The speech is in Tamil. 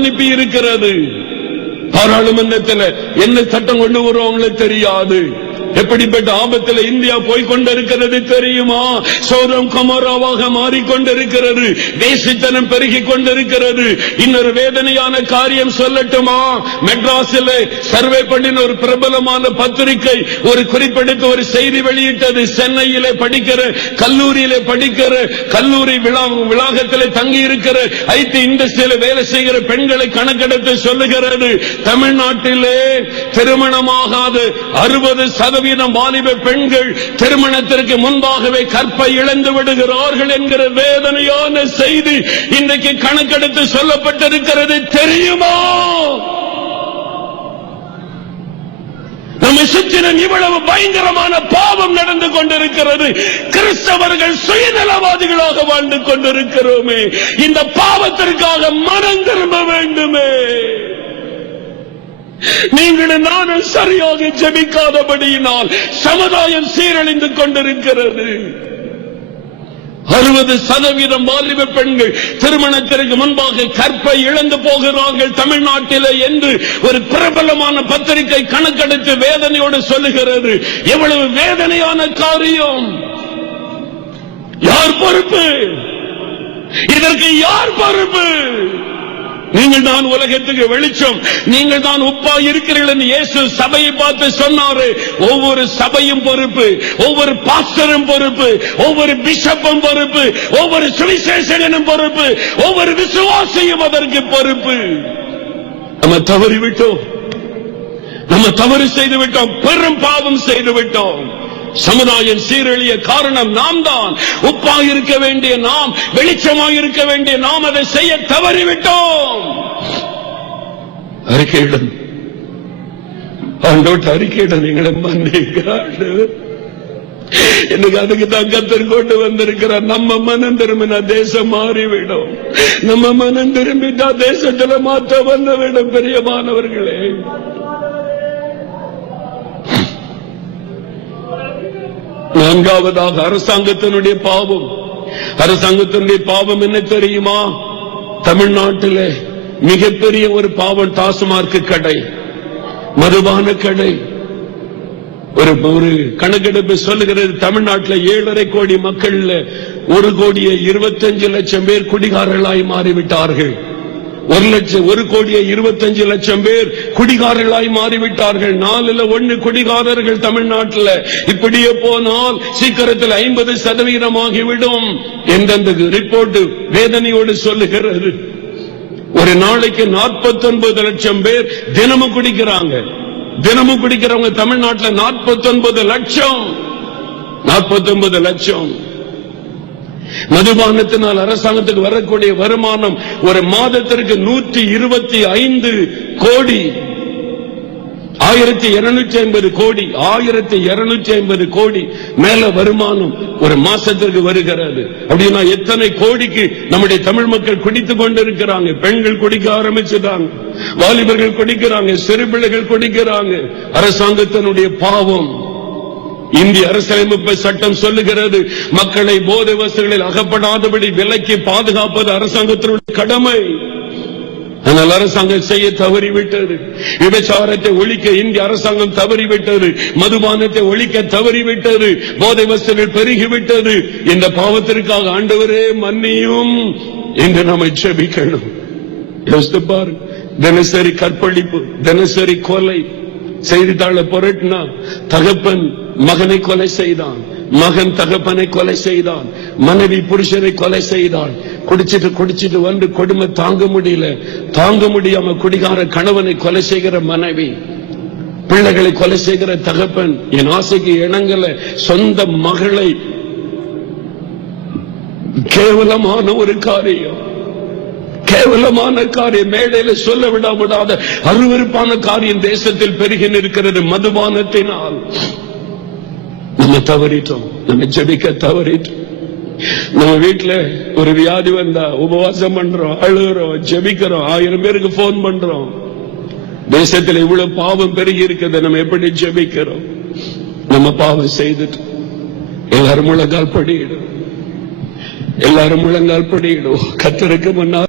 அனுப்பி இருக்கிறது. பாராளுமன்றத்தில் என்ன சட்டம் கொண்டு வருவாங்களே தெரியாது. எப்படிப்பட்ட ஆபத்தில் இந்தியா போய்கொண்டிருக்கிறது தெரியுமா? சோதம் கொமோராவாக மாறிக்கொண்டிருக்கிறது. வேசித்தனம் பெருகிக் கொண்டிருக்கிறது. இன்னொரு வேதனையான காரியம் சொல்லட்டுமா? மெட்ராஸில் சர்வே பண்ணின ஒரு பிரபலமான பத்திரிகை ஒரு குறிப்பிட்ட ஒரு செய்தி வெளியிட்டது. சென்னையிலே படிக்கிற கல்லூரியிலே படிக்கிற கல்லூரி விளாகத்திலே தங்கி இருக்கிற ஐடி இண்டஸ்ட்ரியில வேலை செய்கிற பெண்களை கணக்கெடுத்து சொல்லுகிறது. தமிழ்நாட்டிலே திருமணமாகாத 60% வாலிப பெண்கள் திருமணத்திற்கு முன்பாகவே கற்பை இழந்து விடுகிறார்கள் என்கிற வேதனையான செய்தி இன்றைக்கு கணக்கெடுத்து சொல்லப்பட்டிருக்கிறது. தெரியுமா? நம்மை சுற்றிலும் இவ்வளவு பயங்கரமான பாவம் நடந்து கொண்டிருக்கிறது. கிறிஸ்தவர்கள் சுயநலவாதிகளாக வாழ்ந்து கொண்டிருக்கிறோமே. இந்த பாவத்திற்காக மனம் திரும்ப வேண்டுமே. நீங்கள் நானும் சரியாக ஜெபிக்காதபடியினால் சமுதாயம் சீரழிந்து கொண்டிருக்கிறது. 60% வாலிப பெண்கள் திருமணத்திற்கு முன்பாக கற்பை இழந்து போகிறார்கள் தமிழ்நாட்டிலே என்று ஒரு பிரபலமான பத்திரிகை கணக்கெடுத்து வேதனையோடு சொல்லுகிறது. எவ்வளவு வேதனையான காரியம்! யார் பொறுப்பு? இதற்கு யார் பொறுப்பு? நீங்கள் தான் உலகத்துக்கு வெளிச்சம், நீங்கள் தான் உப்பா இருக்கிறீர்கள் என்று இயேசு சபையை பார்த்து சொன்னாரு. ஒவ்வொரு சபையும் பொறுப்பு, ஒவ்வொரு பாஸ்டரும் பொறுப்பு, ஒவ்வொரு பிஷப்பும் பொறுப்பு, ஒவ்வொரு சுவிசேஷகனும் பொறுப்பு, ஒவ்வொரு விசுவாசியும் அதற்கு பொறுப்பு. நம்ம தவறிவிட்டோம், நம்ம தவறு செய்து விட்டோம், பெரும் பாவம் செய்து விட்டோம். சமுதாயம் சீரழிய காரணம் நாம் தான். உப்பாக இருக்க வேண்டிய நாம், வெளிச்சமாக இருக்க வேண்டிய நாம் அதை செய்ய தவறிவிட்டோம். அறிக்கையிடம் அறிக்கையிடம் நீங்களை மன்னிக்கிறாள். எனக்கு அதுக்கு தான் கத்தர் கொண்டு வந்திருக்கிறார். நம்ம மனம் திரும்பினா தேசம் மாறிவிடும். நம்ம மனம் திரும்பிட்டா தேசத்துல மாற்ற வந்துவிடும். பெரியமானவர்களே, நான்காவதாக அரசாங்கத்தினுடைய பாவம். அரசாங்கத்தினுடைய பாவம் என்ன தெரியுமா? தமிழ்நாட்டில் மிகப்பெரிய ஒரு பாவம் டாஸ்மார்க் கடை, மதுபான கடை. ஒரு கணக்கெடுப்பு சொல்லுகிறது, தமிழ்நாட்டில் 7.5 கோடி மக்கள் 1,25,00,000 பேர் குடிகாரர்களாய் மாறிவிட்டார்கள். 1,25,00,000 பேர் குடிகாரர்களாய் மாறிவிட்டார்கள். 4ல் 1 குடிகாரர்கள் தமிழ்நாட்டில். இப்படியே போனால் சீக்கிரத்தில் 50% ஆகிவிடும் என்ற ரிப்போர்ட் வேதனையோடு சொல்லுகிறது. ஒரு நாளைக்கு 49 லட்சம் பேர் தினமும் குடிக்கிறாங்க. தினமும் குடிக்கிறவங்க தமிழ்நாட்டில் 49 லட்சம். 49 லட்சம். மதுபானத்தினால் அரசாங்கத்துக்கு வரக்கூடிய வருமானம் ஒரு மாதத்திற்கு 125 கோடி. 1250 கோடி 1250 கோடி மேல வருமானம் ஒரு மாசத்திற்கு வருகிறது. அப்படின்னா எத்தனை கோடிக்கு நம்முடைய தமிழ் மக்கள் குடித்துக் கொண்டிருக்கிறாங்க. பெண்கள் குடிக்க ஆரம்பிச்சுட்டாங்க, வாலிபர்கள் குடிக்கிறாங்க, சிறு பிள்ளைகள் குடிக்கிறாங்க. அரசாங்கத்தினுடைய பாவம். இந்திய அரசியலமைப்பு சட்டம் சொல்லுகிறது, மக்களை போதை வஸ்துகளில் அகப்படாதபடி விலக்கி பாதுகாப்பது அரசாங்கத்தினுடைய கடமை. ஆனால் அரசாங்கம் செய்ய தவறிவிட்டது. விபச்சாரத்தை ஒழிக்க இந்திய அரசாங்கம் தவறிவிட்டது. மதுபானத்தை ஒழிக்க தவறிவிட்டது. போதை வஸ்துகள் பெருகிவிட்டது. இந்த பாவத்திற்காக ஆண்டவரே மன்னியும் என்று நாம் ஜெபிக்கணும். யோசித்து பாரு, தினசரி கற்பழிப்பு, தினசரி கொலை. செய்தித்தாள புரட்டினா தகப்பன் மகனை கொலை செய்தான், மகன் தகப்பனை கொலை செய்தான், மனைவி புருஷனை கொலை செய்தான். குடிச்சிட்டு வந்து கொடுமை தாங்க முடியாம குடிகார கணவனை கொலை செய்கிற மனைவி, பிள்ளைகளை கொலை செய்கிற தகப்பன், என் ஆசைக்கு இணங்கல சொந்த மகளை. கேவலமான ஒரு காரியம், கேவலமான காரியம். மேடையில சொல்ல விடாத அருவருப்பான காரியம் தேசத்தில் பெருகி நிற்கிறது மதுபானத்தினால். நம்ம தவறிட்டோம், நம்ம ஜெபிக்க தவறிட்டோம். நம்ம வீட்டுல ஒரு வியாதி வந்தா உபவாசம் பண்றோம், அழுகிறோம், ஜெபிக்கிறோம், 1000 பேருக்கு போன் பண்றோம். தேசத்தில் இவ்வளவு பாவம் பெருகி இருக்கிறது, நம்ம எப்படி ஜெபிக்கிறோம்? நம்ம பாவம் செய்துட்டு எல்லாரும் முழங்கால் படியிடும், எல்லாரும் முழங்கால் படியிடும். கர்த்தருக்கு முன்னால்